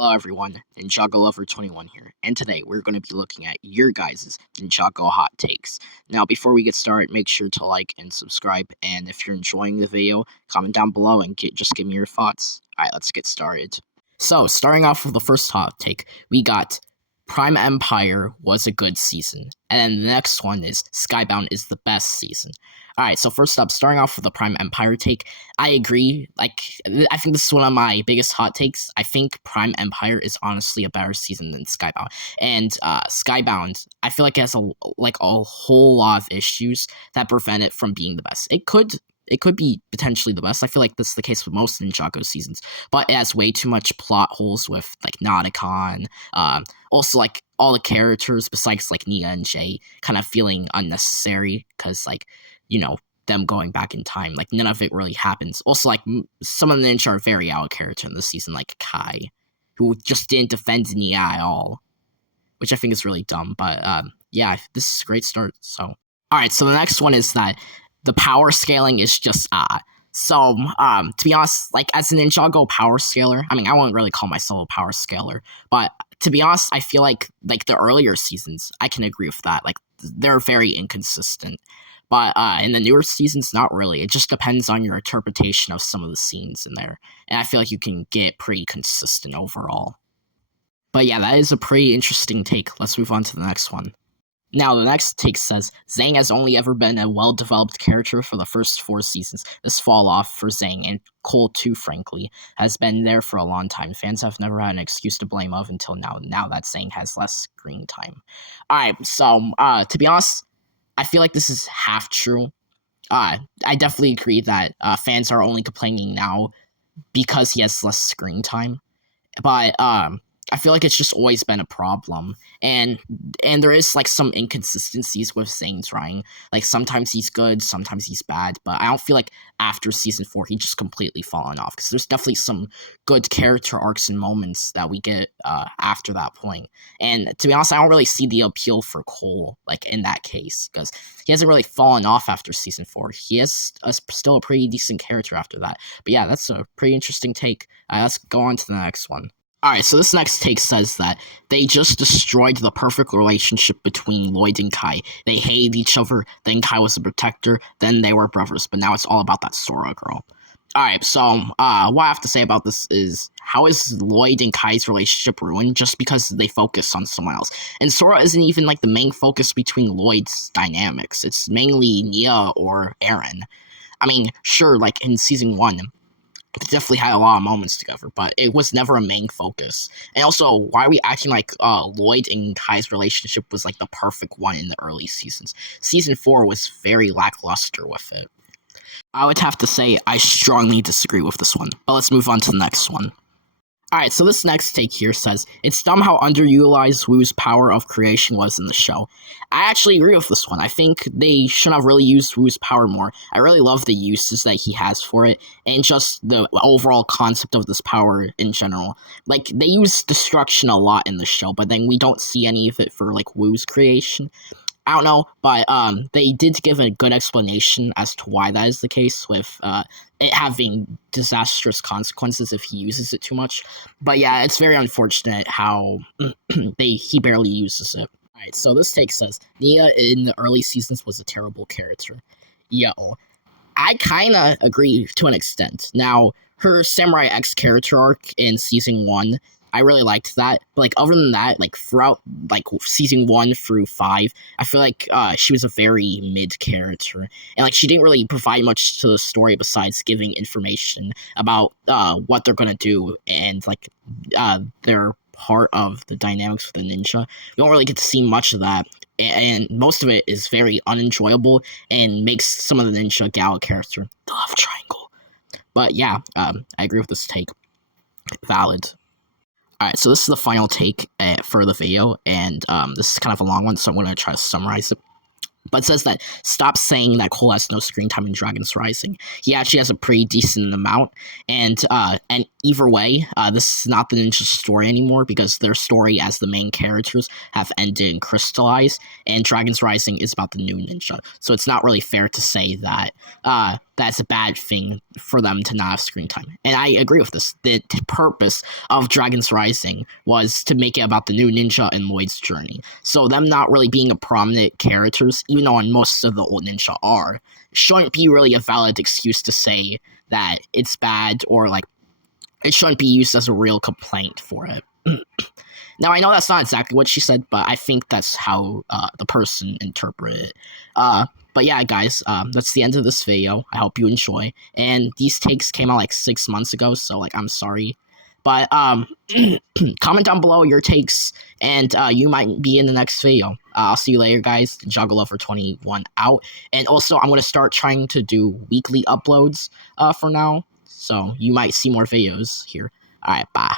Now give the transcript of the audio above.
Hello everyone, Ninjago Lover 21 here, and today we're going to be looking at your guys' Ninjago hot takes. Now, before we get started, make sure to like and subscribe, and if you're enjoying the video, comment down below and just give me your thoughts. Alright, let's get started. So, starting off with the first hot take, we got Prime Empire was a good season, and then the next one is Skybound is the best season. Alright, so first up, starting off with the Prime Empire take, I agree. I think this is one of my biggest hot takes. I think Prime Empire is honestly a better season than Skybound. And Skybound, I feel like it has a whole lot of issues that prevent it from being the best. It could be potentially the best. I feel like this is the case with most Ninjago seasons, but it has way too much plot holes with like Nauticon. Also, like all the characters besides like Nia and Jay kind of feeling unnecessary because them going back in time, like none of it really happens. Also, like some of the ninja are very out of character in this season, like Kai, who just didn't defend Nia at all, which I think is really dumb. But yeah, this is a great start. So all right, so the next one is that the power scaling is just So, to be honest, like as a Ninjago power scaler, I mean, I won't really call myself a power scaler, but to be honest, I feel like the earlier seasons, I can agree with that. Like they're very inconsistent. But in the newer seasons, not really. It just depends on your interpretation of some of the scenes in there. And I feel like you can get pretty consistent overall. But yeah, that is a pretty interesting take. Let's move on to the next one. Now, the next take says, Zhang has only ever been a well-developed character for the first 4 seasons. This fall-off for Zhang, and Cole too, frankly, has been there for a long time. Fans have never had an excuse to blame of until now that Zhang has less screen time. Alright, so, to be honest, I feel like this is half true. I definitely agree that fans are only complaining now because he has less screen time. But I feel like it's just always been a problem, and there is like some inconsistencies with Zane's writing. Like sometimes he's good, sometimes he's bad. But I don't feel like after season 4 he just completely fallen off, because there's definitely some good character arcs and moments that we get after that point. And to be honest, I don't really see the appeal for Cole like in that case, because he hasn't really fallen off after season 4. He is still a pretty decent character after that. But yeah, that's a pretty interesting take. Let's go on to the next one. Alright, so this next take says that they just destroyed the perfect relationship between Lloyd and Kai. They hated each other, then Kai was a protector, then they were brothers, but now it's all about that Sora girl. Alright, so what I have to say about this is, how is Lloyd and Kai's relationship ruined just because they focus on someone else? And Sora isn't even like the main focus between Lloyd's dynamics. It's mainly Nia or Eren. I mean, sure, like in season 1, they definitely had a lot of moments together, but it was never a main focus. And also, why are we acting like Lloyd and Kai's relationship was like the perfect one in the early seasons? Season 4 was very lackluster with it. I would have to say I strongly disagree with this one, but let's move on to the next one. Alright, so this next take here says, it's dumb how underutilized Wu's power of creation was in the show. I actually agree with this one. I think they should have really used Wu's power more. I really love the uses that he has for it, and just the overall concept of this power in general. Like, they use destruction a lot in the show, but then we don't see any of it for, like, Wu's creation. I don't know, but they did give a good explanation as to why that is the case, with it having disastrous consequences if he uses it too much. But yeah, it's very unfortunate how he barely uses it. Alright, so this take says, Nia in the early seasons was a terrible character. Yo, I kinda agree to an extent. Now, her Samurai X character arc in season 1, I really liked that. But like other than that, like throughout like season 1 through 5, I feel like she was a very mid character, and like she didn't really provide much to the story besides giving information about what they're gonna do, and like their part of the dynamics with the ninja. We don't really get to see much of that, and most of it is very unenjoyable and makes some of the Ninja Gala character the love triangle. But yeah, I agree with this take. Valid. Alright, so this is the final take for the video, and this is kind of a long one, so I'm going to try to summarize it. But it says that, stop saying that Cole has no screen time in Dragon's Rising. He actually has a pretty decent amount, and either way, this is not the ninja story anymore, because their story as the main characters have ended and crystallized, and Dragon's Rising is about the new ninja. So it's not really fair to say that that's a bad thing for them to not have screen time. And I agree with this. The purpose of Dragon's Rising was to make it about the new ninja and Lloyd's journey. So them not really being a prominent characters, even though on most of the old ninja are, shouldn't be really a valid excuse to say that it's bad, or like it shouldn't be used as a real complaint for it. Now, I know that's not exactly what she said, but I think that's how the person interpreted it. But yeah, guys, that's the end of this video. I hope you enjoy. And these takes came out like 6 months ago, so like I'm sorry. But comment down below your takes, and you might be in the next video. I'll see you later, guys. Juggalo for 21 out. And also, I'm going to start trying to do weekly uploads for now, so you might see more videos here. All right, bye.